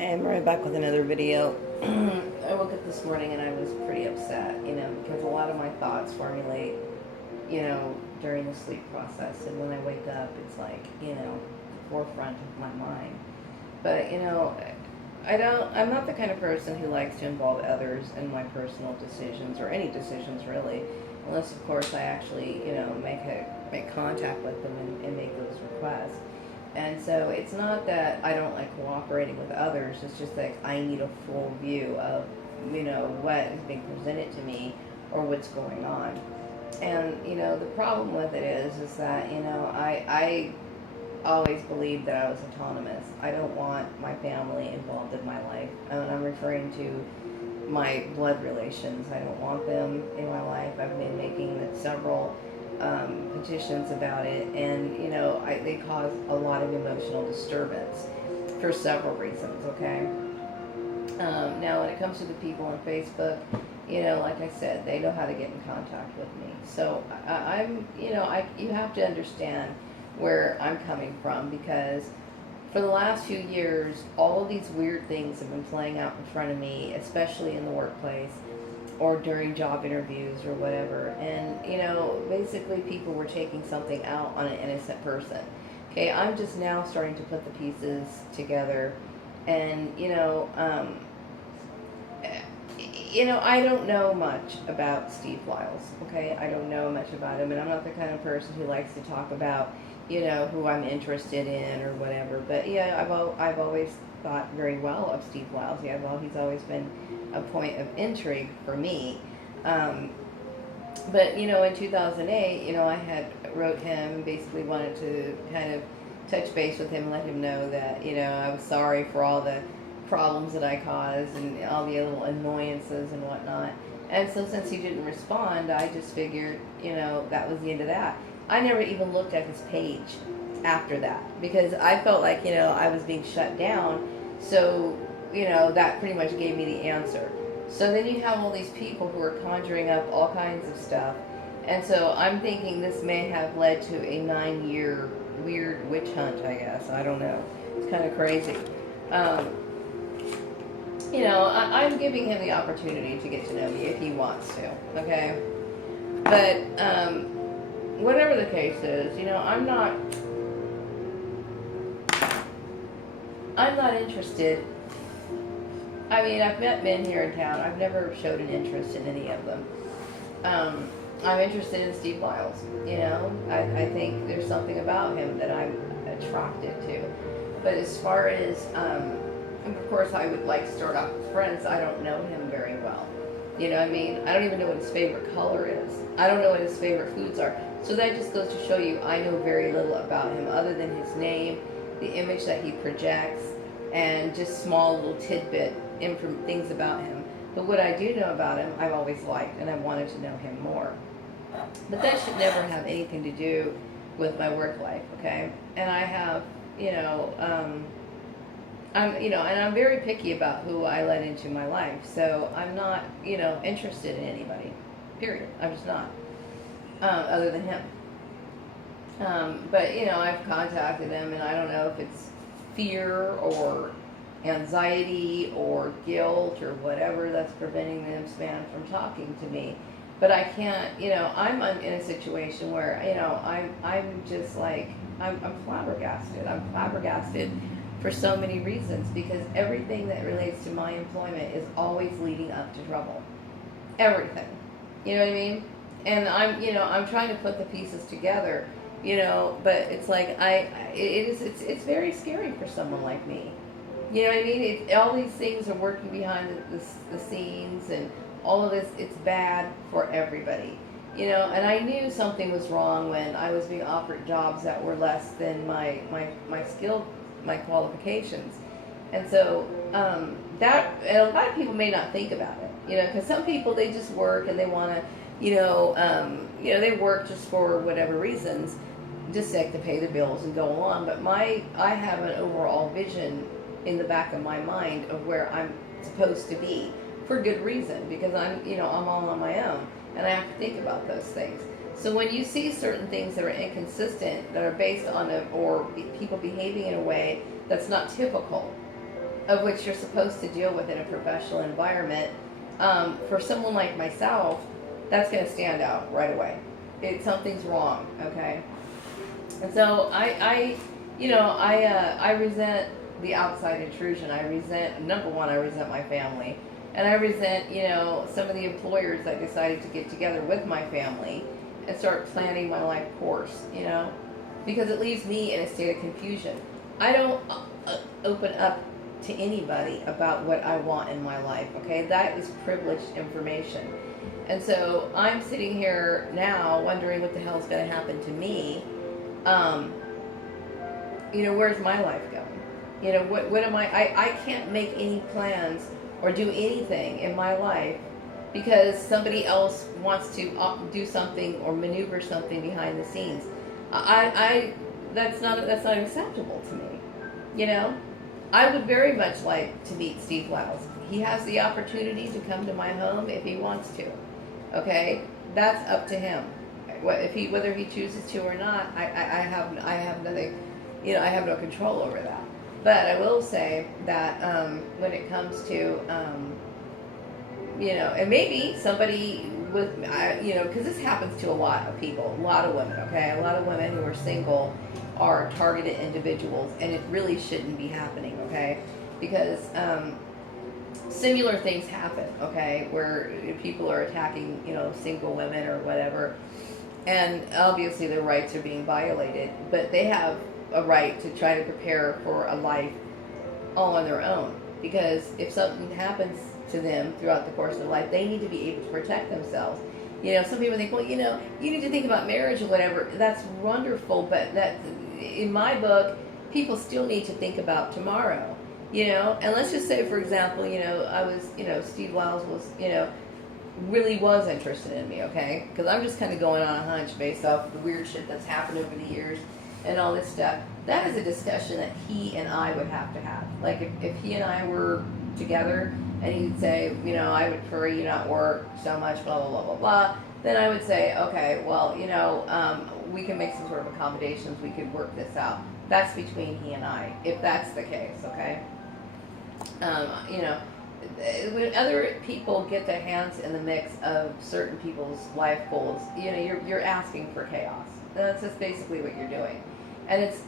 Hey, I'm right back with another video. I woke up this morning and I was pretty upset, because a lot of my thoughts formulate, during the sleep process. And when I wake up, it's like, the forefront of my mind. But, I'm not the kind of person who likes to involve others in my personal decisions or any decisions really, unless, of course, I actually, make contact with them and make those requests. And so it's not that I don't like cooperating with others. It's just that I need a full view of, what is being presented to me or what's going on. And, the problem with it is that, I always believed that I was autonomous. I don't want my family involved in my life. And I'm referring to my blood relations. I don't want them in my life. I've been making several petitions about it, and they cause a lot of emotional disturbance for several reasons. Okay. Now, when it comes to the people on Facebook, like I said, they know how to get in contact with me. So you have to understand where I'm coming from, because for the last few years, all of these weird things have been playing out in front of me, especially in the workplace or during job interviews or whatever. And, basically people were taking something out on an innocent person. Okay, I'm just now starting to put the pieces together. And, I don't know much about Steve Wiles, okay? I don't know much about him, and I'm not the kind of person who likes to talk about, who I'm interested in or whatever. But yeah, I've always thought very well of Steve Wiles. Yeah, well, he's always been a point of intrigue for me. But in 2008, I had wrote him, basically wanted to kind of touch base with him, let him know that I was sorry for all the problems that I caused and all the little annoyances and whatnot. And so since he didn't respond, I just figured, that was the end of that. I never even looked at his page after that, because I felt like, I was being shut down. So, that pretty much gave me the answer. So then you have all these people who are conjuring up all kinds of stuff. And so I'm thinking this may have led to a 9-year weird witch hunt, I guess. I don't know. It's kind of crazy. I'm giving him the opportunity to get to know me if he wants to, okay? But, whatever the case is, I'm not interested. I mean, I've met men here in town. I've never showed an interest in any of them. I'm interested in Steve Wiles, I think there's something about him that I'm attracted to. But as far as, of course, I would like to start off with friends. I don't know him very well. You know what I mean? I don't even know what his favorite color is. I don't know what his favorite foods are. So that just goes to show you I know very little about him other than his name, the image that he projects, and just small little tidbit things about him. But what I do know about him, I've always liked, and I wanted to know him more. But that should never have anything to do with my work life, okay? And I have, and I'm very picky about who I let into my life. So I'm not, interested in anybody, period. I'm just not, other than him. But, I've contacted him, and I don't know if it's fear or anxiety or guilt or whatever that's preventing this man from talking to me. But I can't, I'm in a situation where, I'm just like, I'm flabbergasted. I'm flabbergasted for so many reasons, because everything that relates to my employment is always leading up to trouble. Everything. You know what I mean? And I'm trying to put the pieces together, but it's like it's very scary for someone like me. You know what I mean? All these things are working behind the scenes, and all of this, it's bad for everybody. And I knew something was wrong when I was being offered jobs that were less than my skill, my qualifications. And so and a lot of people may not think about it, because some people, they just work and they want to, they work just for whatever reasons, just like to pay the bills and go along. But I have an overall vision in the back of my mind of where I'm supposed to be, for good reason, because I'm all on my own, and I have to think about those things. So when you see certain things that are inconsistent, that are based on or people behaving in a way that's not typical of which you're supposed to deal with in a professional environment, for someone like myself, that's going to stand out right away. Something's wrong, okay? And so I resent the outside intrusion. I resent, number one, I resent my family. And I resent, some of the employers that decided to get together with my family and start planning my life course, because it leaves me in a state of confusion. I don't open up to anybody about what I want in my life, okay? That is privileged information. And so I'm sitting here now wondering what the hell is going to happen to me. Where's my life going? What am I can't make any plans or do anything in my life because somebody else wants to do something or maneuver something behind the scenes. That's not acceptable to me. I would very much like to meet Steve Wiles. He has the opportunity to come to my home if he wants to. Okay, that's up to him. Whether he chooses to or not, I have nothing. I have no control over that. But I will say that when it comes to, and maybe somebody with, because this happens to a lot of people, a lot of women, okay? A lot of women who are single are targeted individuals, and it really shouldn't be happening, okay? Because similar things happen, okay, where people are attacking, single women or whatever, and obviously their rights are being violated, but they have a right to try to prepare for a life all on their own, because if something happens to them throughout the course of life, they need to be able to protect themselves. Some people think, well, you need to think about marriage or whatever. That's wonderful, but that, in my book, people still need to think about tomorrow. And let's just say, for example, I was, Steve Wiles was, really was interested in me, okay? Because I'm just kind of going on a hunch based off the weird shit that's happened over the years and all this stuff. That is a discussion that he and I would have to have. Like, if he and I were together and he'd say, I would prefer you not work so much, blah, blah, blah, blah, blah, then I would say, okay, well, we can make some sort of accommodations. We could work this out. That's between he and I, if that's the case, okay? When other people get their hands in the mix of certain people's life goals, you're asking for chaos. That's just basically what you're doing. And it's,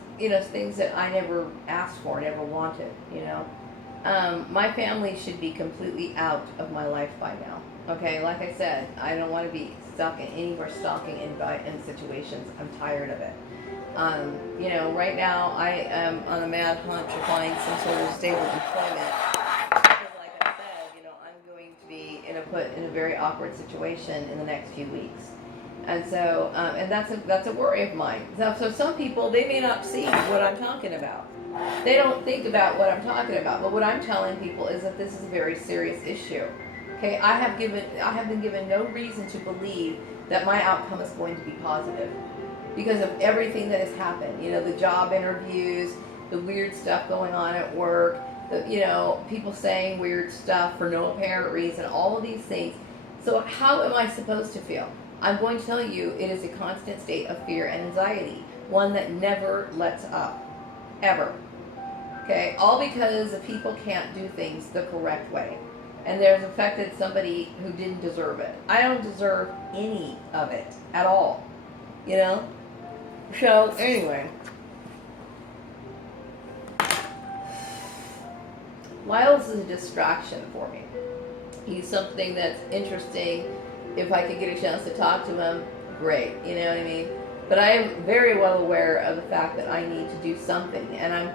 things that I never asked for, never wanted, My family should be completely out of my life by now. Okay, like I said, I don't want to be stuck in any more stalking in situations. I'm tired of it. Right now I am on a mad hunt to find some sort of stable employment. Because like I said, I'm going to be put in a very awkward situation in the next few weeks. And so, and that's a worry of mine. So some people, they may not see what I'm talking about. They don't think about what I'm talking about. But what I'm telling people is that this is a very serious issue. Okay, I have been given no reason to believe that my outcome is going to be positive because of everything that has happened. The job interviews, the weird stuff going on at work, people saying weird stuff for no apparent reason, all of these things. So how am I supposed to feel? I'm going to tell you, it is a constant state of fear and anxiety, one that never lets up, ever. Okay, all because the people can't do things the correct way. And there's affected somebody who didn't deserve it. I don't deserve any of it at all. So, anyway. Wiles is a distraction for me. He's something that's interesting. If I could get a chance to talk to him, great. You know what I mean? But I am very well aware of the fact that I need to do something. And I'm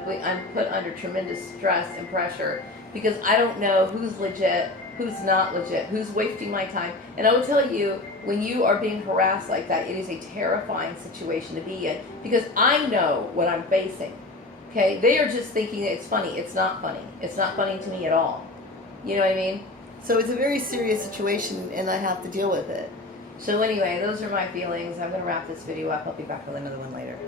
put under tremendous stress and pressure because I don't know who's legit, who's not legit, who's wasting my time. And I will tell you, when you are being harassed like that, it is a terrifying situation to be in because I know what I'm facing. Okay? They are just thinking that it's funny. It's not funny. It's not funny to me at all. You know what I mean? So it's a very serious situation and I have to deal with it. So anyway, those are my feelings. I'm going to wrap this video up. I'll be back with another one later.